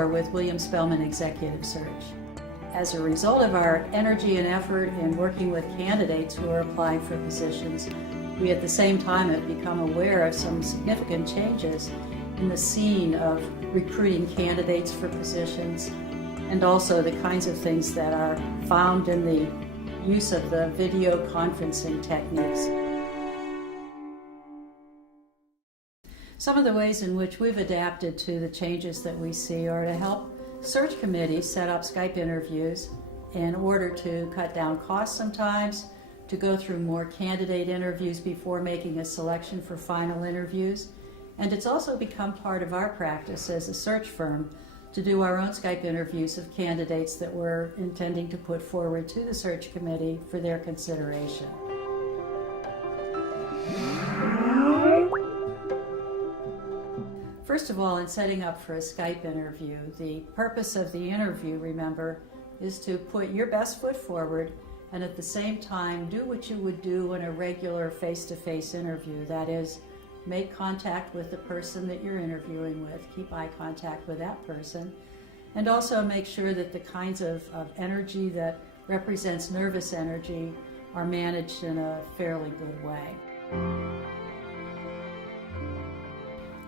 before with William Spellman Executive Search. As a result of our energy and effort in working with candidates who are applying for positions, we at the same time have become aware of some significant changes in the scene of recruiting candidates for positions, and also the kinds of things that are found in the use of the video conferencing techniques. Some of the ways in which we've adapted to the changes that we see are to help search committees set up Skype interviews in order to cut down costs sometimes, to go through more candidate interviews before making a selection for final interviews. And it's also become part of our practice as a search firm to do our own Skype interviews of candidates that we're intending to put forward to the search committee for their consideration. First of all, in setting up for a Skype interview, the purpose of the interview, remember, is to put your best foot forward and at the same time do what you would do in a regular face-to-face interview. That is, make contact with the person that you're interviewing with, keep eye contact with that person, and also make sure that the kinds of energy that represents nervous energy are managed in a fairly good way.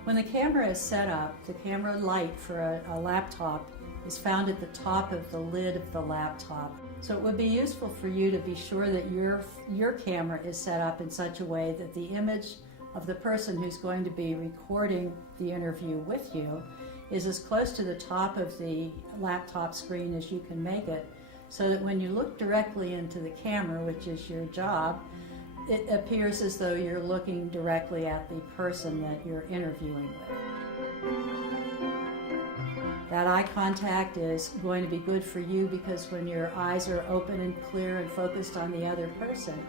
When the camera is set up, the camera light for a laptop is found at the top of the lid of the laptop. So it would be useful for you to be sure that your camera is set up in such a way that the image of the person who's going to be recording the interview with you is as close to the top of the laptop screen as you can make it, so that when you look directly into the camera, which is your job, it appears as though you're looking directly at the person that you're interviewing with. That eye contact is going to be good for you because when your eyes are open and clear and focused on the other person,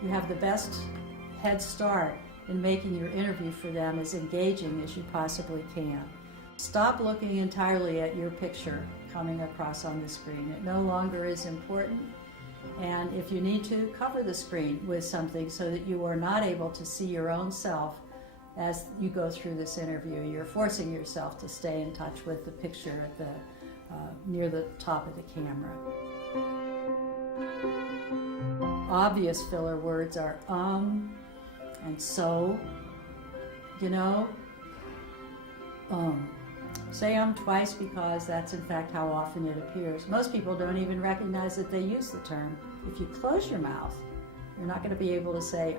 you have the best head start in making your interview for them as engaging as you possibly can. Stop looking entirely at your picture coming across on the screen. It no longer is important. And if you need to, cover the screen with something so that you are not able to see your own self as you go through this interview. You're forcing yourself to stay in touch with the picture at the, near the top of the camera. Obvious filler words are and so, you know, Say twice because that's in fact how often it appears. Most people don't even recognize that they use the term. If you close your mouth, you're not going to be able to say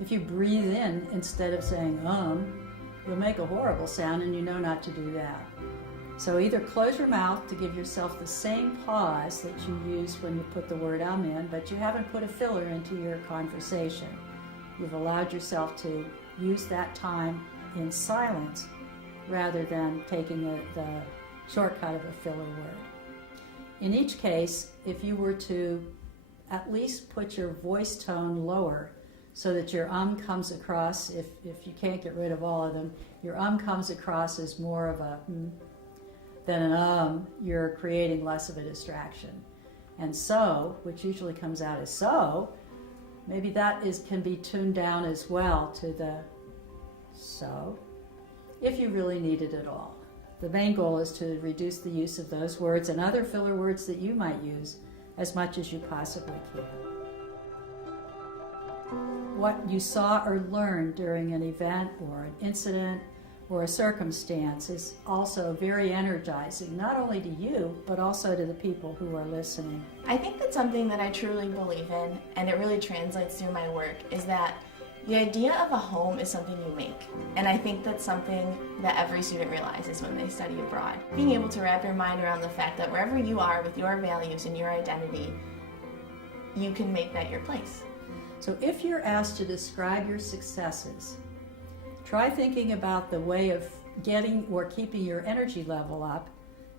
If you breathe in instead of saying you'll make a horrible sound, and you know not to do that. So either close your mouth to give yourself the same pause that you use when you put the word in, but you haven't put a filler into your conversation. You've allowed yourself to use that time in silence rather than taking the shortcut of a filler word. In each case, if you were to at least put your voice tone lower so that your comes across, if you can't get rid of all of them, your comes across as more of a than an you're creating less of a distraction. And so, which usually comes out as so, maybe that can be tuned down as well to the so, if you really need it at all. The main goal is to reduce the use of those words and other filler words that you might use as much as you possibly can. What you saw or learned during an event or an incident or a circumstance is also very energizing, not only to you, but also to the people who are listening. I think that something that I truly believe in, and it really translates through my work, is that the idea of a home is something you make. And I think that's something that every student realizes when they study abroad. Being able to wrap your mind around the fact that wherever you are with your values and your identity, you can make that your place. So if you're asked to describe your successes, try thinking about the way of getting or keeping your energy level up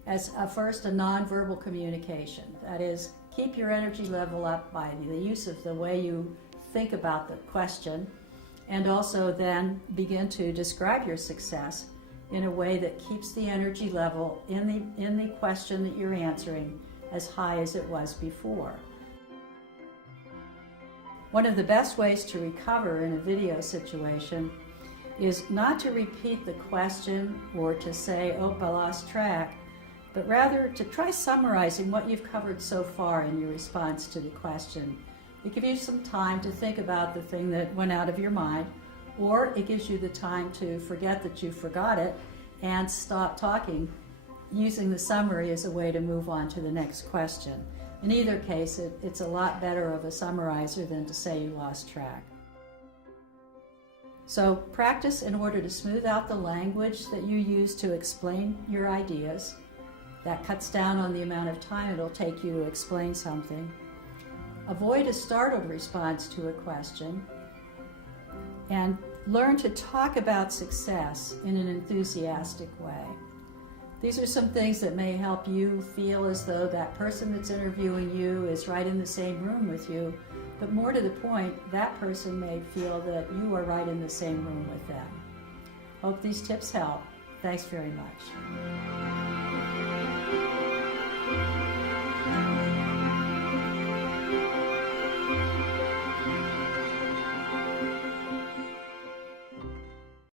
as first a nonverbal communication. That is, keep your energy level up by the use of the way you think about the question, and also then begin to describe your success in a way that keeps the energy level in the question that you're answering as high as it was before. One of the best ways to recover in a video situation is not to repeat the question or to say, oh, I lost track, but rather to try summarizing what you've covered so far in your response to the question. It gives you some time to think about the thing that went out of your mind, or it gives you the time to forget that you forgot it and stop talking, using the summary as a way to move on to the next question. In either case, it's a lot better of a summarizer than to say you lost track. So practice in order to smooth out the language that you use to explain your ideas. That cuts down on the amount of time it'll take you to explain something. Avoid a startled response to a question. And learn to talk about success in an enthusiastic way. These are some things that may help you feel as though that person that's interviewing you is right in the same room with you, but more to the point, that person may feel that you are right in the same room with them. Hope these tips help. Thanks very much.